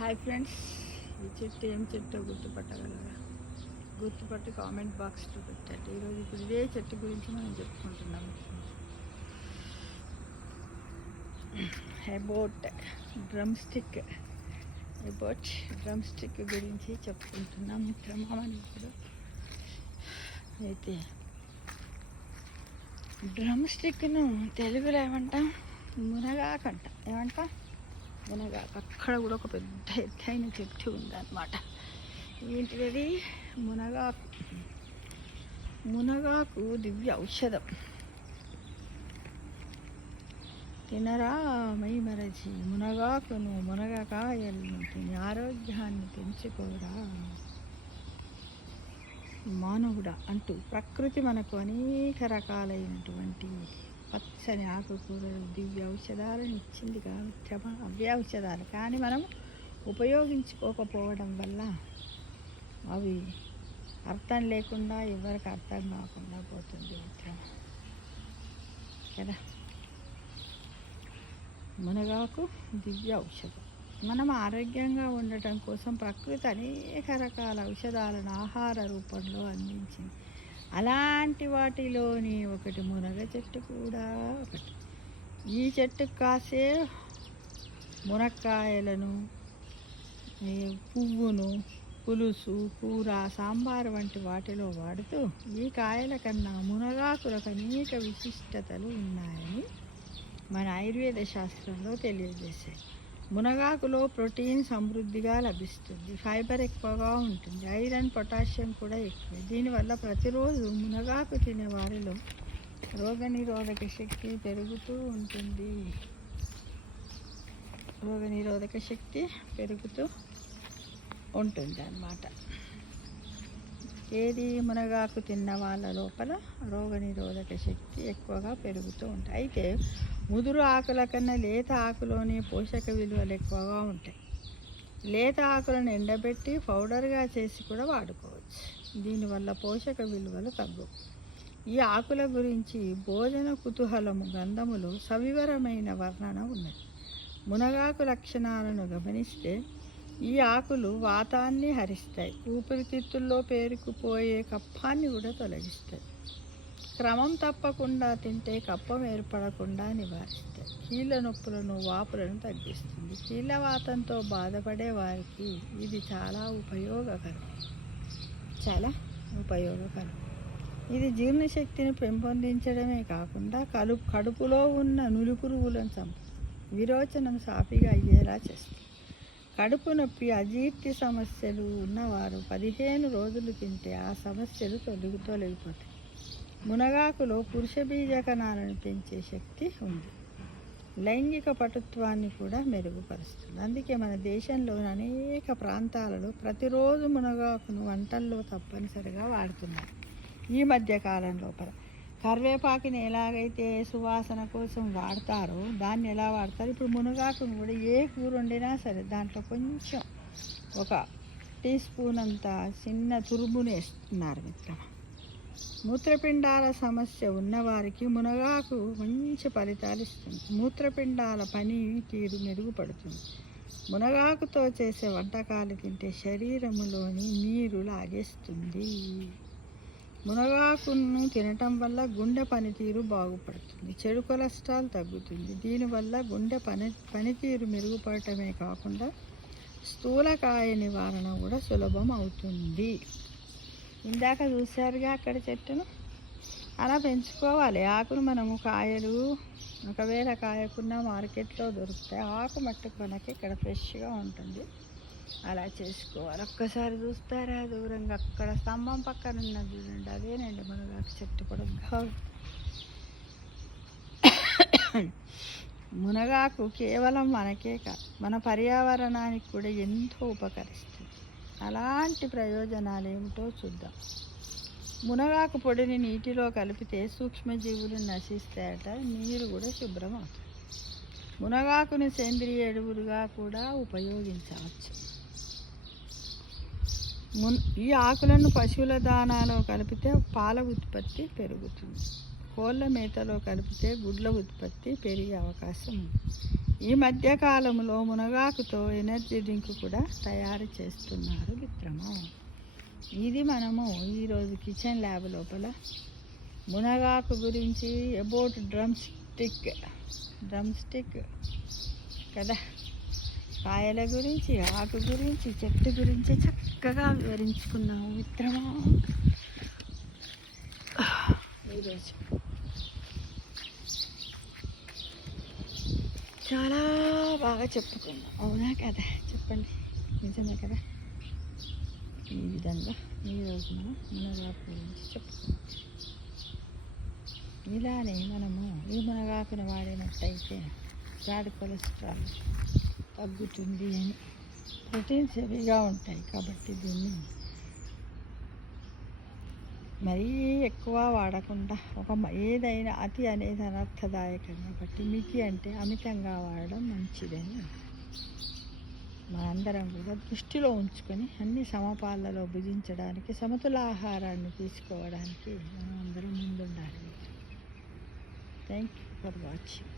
Hi friends, ఈ చెట్టు ఏం చెట్టో గుర్తుపట్టగలరా? గుర్తుపట్టి కామెంట్ బాక్స్లో పెట్టండి. ఈరోజు ఇప్పుడు ఇదే చెట్టు గురించి మనం చెప్పుకుంటున్నాము. అబౌట్ డ్రమ్ స్టిక్ గురించి చెప్పుకుంటున్నాం మిత్రమామని. ఇప్పుడు అయితే డ్రమ్ స్టిక్ను తెలుగులో ఏమంటాం? మునగాకంట. ఏమంటాం? మునగాకు. అక్కడ కూడా ఒక పెద్ద ఎత్తైన చెట్టు ఉందన్నమాట. ఏంటిది? మునగాకు దివ్య ఔషధం. తినరా మై మరచి మునగాకును, మునగకాయలను తిని ఆరోగ్యాన్ని పెంచుకోరా మానవుడా అంటూ ప్రకృతి మనకు అనేక రకాలైనటువంటి పచ్చని ఆకుకూరలు, దివ్య ఔషధాలను ఇచ్చింది. మిత్రమా, అవే ఔషధాలు కానీ మనం ఉపయోగించుకోకపోవడం వల్ల అవి అర్థం లేకుండా ఎవరికి అర్థం కాకుండా పోతుంది మిత్రమా కదా. మునగాకు దివ్య ఔషధం. మనం ఆరోగ్యంగా ఉండటం కోసం ప్రకృతి అనేక రకాల ఔషధాలను ఆహార రూపంలో అందించింది. అలాంటి వాటిలోని ఒకటి మునగ చెట్టు కూడా ఒకటి. ఈ చెట్టుకు కాసే మునక్కాయలను, పువ్వును పులుసు, కూర, సాంబారు వంటి వాటిలో వాడుతూ ఈ కాయల కన్నా మునగాకులకు అనేక విశిష్టతలు ఉన్నాయని మన ఆయుర్వేద శాస్త్రంలో తెలియజేశాయి. మునగాకులో ప్రోటీన్ సమృద్ధిగా లభిస్తుంది, ఫైబర్ ఎక్కువగా ఉంటుంది, ఐరన్, పొటాషియం కూడా ఎక్కువ. దీనివల్ల ప్రతిరోజు మునగాకు తినే వారిలో రోగనిరోధక శక్తి పెరుగుతూ ఉంటుంది. అన్నమాట. ఏది? మునగాకు తిన్న వాళ్ళ లోపల రోగనిరోధక శక్తి ఎక్కువగా పెరుగుతూ ఉంటాయి. అయితే ముదురు ఆకుల కన్నా లేత ఆకులోని పోషక విలువలు ఎక్కువగా ఉంటాయి. లేత ఆకులను ఎండబెట్టి పౌడర్గా చేసి కూడా వాడుకోవచ్చు. దీనివల్ల పోషక విలువలు తగ్గవు. ఈ ఆకుల గురించి భోజన కుతూహలము గ్రంథములో సవివరమైన వర్ణన ఉన్నది. మునగాకు లక్షణాలను గమనిస్తే ఈ ఆకులు వాతాన్ని హరిస్తాయి, ఊపిరితిత్తుల్లో పేరుకుపోయే కఫాన్ని కూడా తొలగిస్తాయి. క్రమం తప్పకుండా తింటే కఫం ఏర్పడకుండా నివారిస్తాయి. కీళ్ళ నొప్పులను, వాపులను తగ్గిస్తుంది. కీళ్ళవాతంతో బాధపడే వారికి ఇది చాలా ఉపయోగకరం. ఇది జీర్ణశక్తిని పెంపొందించడమే కాకుండా కడుపులో ఉన్న నులిపురుగులను చంపుతుంది. విరోచనం సాఫీగా అయ్యేలా చేస్తుంది. కడుపు నొప్పి, అజీర్తి సమస్యలు ఉన్నవారు 15 రోజులు తింటే ఆ సమస్యలు తొలగిపోతాయి. మునగాకులో పురుష బీజ కణాలను పెంచే శక్తి ఉంది. లైంగిక పటుత్వాన్ని కూడా మెరుగుపరుస్తుంది. అందుకే మన దేశంలోని అనేక ప్రాంతాలలో ప్రతిరోజు మునగాకును వంటల్లో తప్పనిసరిగా వాడుతున్నారు. ఈ మధ్య కాలంలో కరివేపాకుని ఎలాగైతే సువాసన కోసం వాడతారో దాన్ని ఎలా వాడతారు, ఇప్పుడు మునగాకును కూడా ఏ కూర వండినా సరే దాంట్లో కొంచెం ఒక టీ స్పూన్ అంత చిన్న తురుమును వేస్తున్నారు మిత్రమా. మూత్రపిండాల సమస్య ఉన్నవారికి మునగాకు మంచి ఫలితాలు ఇస్తుంది. మూత్రపిండాల పని తీరు మెరుగుపడుతుంది. మునగాకుతో చేసే వంటకాలు తింటే శరీరములోని నీరు లాగేస్తుంది. మునగాకును తినటం వల్ల గుండె పనితీరు బాగుపడుతుంది, చెడు కొలెస్ట్రాల్ తగ్గుతుంది. దీనివల్ల గుండె పనితీరు మెరుగుపడటమే కాకుండా స్థూలకాయ నివారణ కూడా సులభం అవుతుంది. ఇందాక చూశారుగా అక్కడ చెట్టును, అలా పెంచుకోవాలి. ఆకును మనము కాయలు ఒకవేళ కాయకున్న మార్కెట్లో దొరుకుతాయి, ఆకు మట్టుకు మనకి ఇక్కడ ఫ్రెష్గా ఉంటుంది. అలా చేసుకోవాలి. ఒక్కసారి చూస్తారా దూరంగా అక్కడ స్తంభం పక్కన ఉన్నది చూడండి, అదేనండి మునగాకు చెట్టు పొడవుగా. మునగాకు కేవలం మనకే కాదు, మన పర్యావరణానికి కూడా ఎంతో ఉపకరిస్తుంది. అలాంటి ప్రయోజనాలు ఏమిటో చూద్దాం. మునగాకు పొడిని నీటిలో కలిపితే సూక్ష్మజీవులు నశిస్తాయట, నీరు కూడా శుభ్రం అవుతుంది. మునగాకుని సేంద్రియ ఎరువులుగా కూడా ఉపయోగించవచ్చు. ఈ ఆకులను పశువుల దానాలో కలిపితే పాల ఉత్పత్తి పెరుగుతుంది. కోళ్ళ మేతలో కలిపితే గుడ్ల ఉత్పత్తి పెరిగే అవకాశం ఉంది. ఈ మధ్య కాలంలో మునగాకుతో ఎనర్జీ డ్రింక్ కూడా తయారు చేస్తున్నారు మిత్రమా. ఇది మనము ఈరోజు కిచెన్ ల్యాబ్ లోపల మునగాకు గురించి అబౌట్ డ్రమ్ స్టిక్ కదా, కాయల గురించి, ఆకు గురించి, చెట్టు గురించి చక్కగా వివరించుకున్నాము మిత్రమా ఈరోజు. చాలా బాగా చెప్పుకున్నాం, అవునా కదా? చెప్పండి, నిజమే కదా? ఈ విధంగా ఈరోజు మనం మునగాకు గురించి చెప్పుకున్నాం. ఇలానే మనము ఈ మునగాకును వాడినట్టయితే బ్యాడ్ కొలెస్ట్రాల్ తగ్గుతుంది అని, ప్రోటీన్స్ హెవీగా ఉంటాయి కాబట్టి దీన్ని మరీ ఎక్కువ వాడకుండా ఏదైనా అతి అనేది అనర్థదాయకం కాబట్టి మితి అంటే అమితంగా వాడడం మంచిదని మనందరం కూడా దృష్టిలో ఉంచుకొని అన్ని సమపాలలో భుజించడానికి, సమతుల ఆహారాన్ని తీసుకోవడానికి మనం అందరం ముందుండాలి. Thank you for watching.